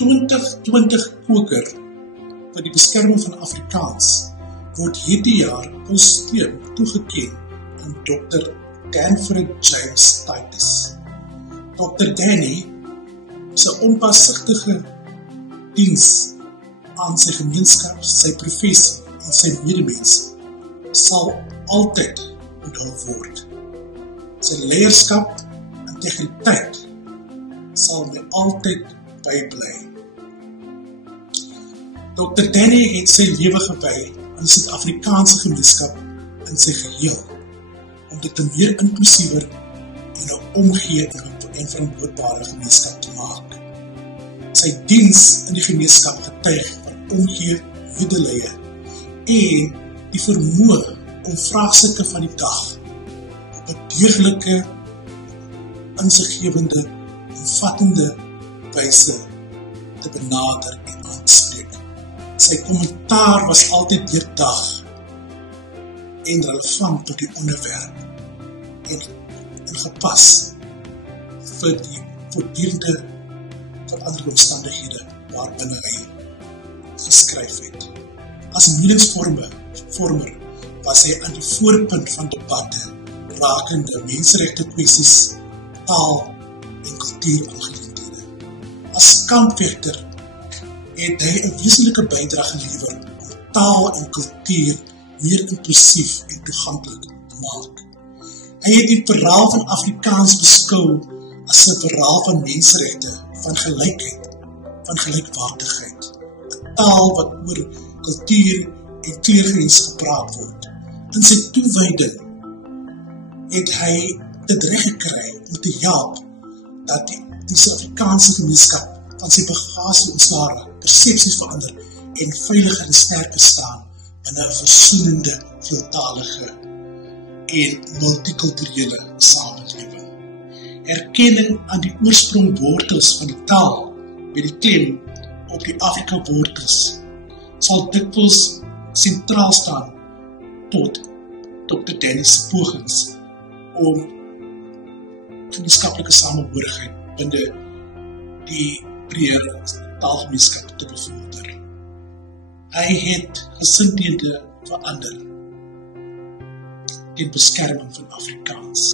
2020 koker vir die beskerming van Afrikaans word hierdie jaar Poststeun toegeken aan Dr. Danfred James Titus. Dr. Danny se onpasigtige diens aan sy gemeenskap, sy professie en sy medemense sal altyd onthul word. Sy leierskap en integriteit sal my altyd bybly. Dr. Danny het sy lewe gewy aan die Suid-Afrikaanse gemeenskap in sy geheel, om dit 'n meer inklusiewer en 'n omgee en verantwoordbare gemeenskap te maak. Sy diens in die gemeenskap getuig van omgee, medelee en die vermoë om vraagstukke van die dag op 'n deeglike, insiggewende, omvattende wyse te benader en aanspreek. Sy kommentaar was altyd deurdag en relevant tot die onderwerp en gepas vir die voortdurende veranderde omstandighede waarbinne hy geskryf het. As meningsvormer was hy aan die voorpunt van debatte rakende menseregte kwessies, taal en kultuuraangeleenthede. As kampvegter het hy 'n wesenlike bydrae gelewer om taal en kultuur meer inklusief en toeganklik te maak. Hy het die verhaal van Afrikaans beskou as 'n verhaal van menseregte, van gelykheid, van gelykwaardigheid. 'n Taal wat oor kultuur en kleurgrens gepraat word. In sy toewyding het hy dit reg gekry om te help dat die Suid-Afrikaanse gemeenskap van sy bagasie ontslae, persepsies verander en veiliger en sterker staan in 'n versoenende, veeltalige en multikulturele samelewing. Erkenning aan die oorsprongwortels van die taal met die klem op die Afrika-wortels sal dikwels sentraal staan tot Dr. Danny's pogings om gemeenskaplike samehorigheid binne die breër taalgemeenskap te bevorder. Hy het gesindhede verander ten beskerming van Afrikaans.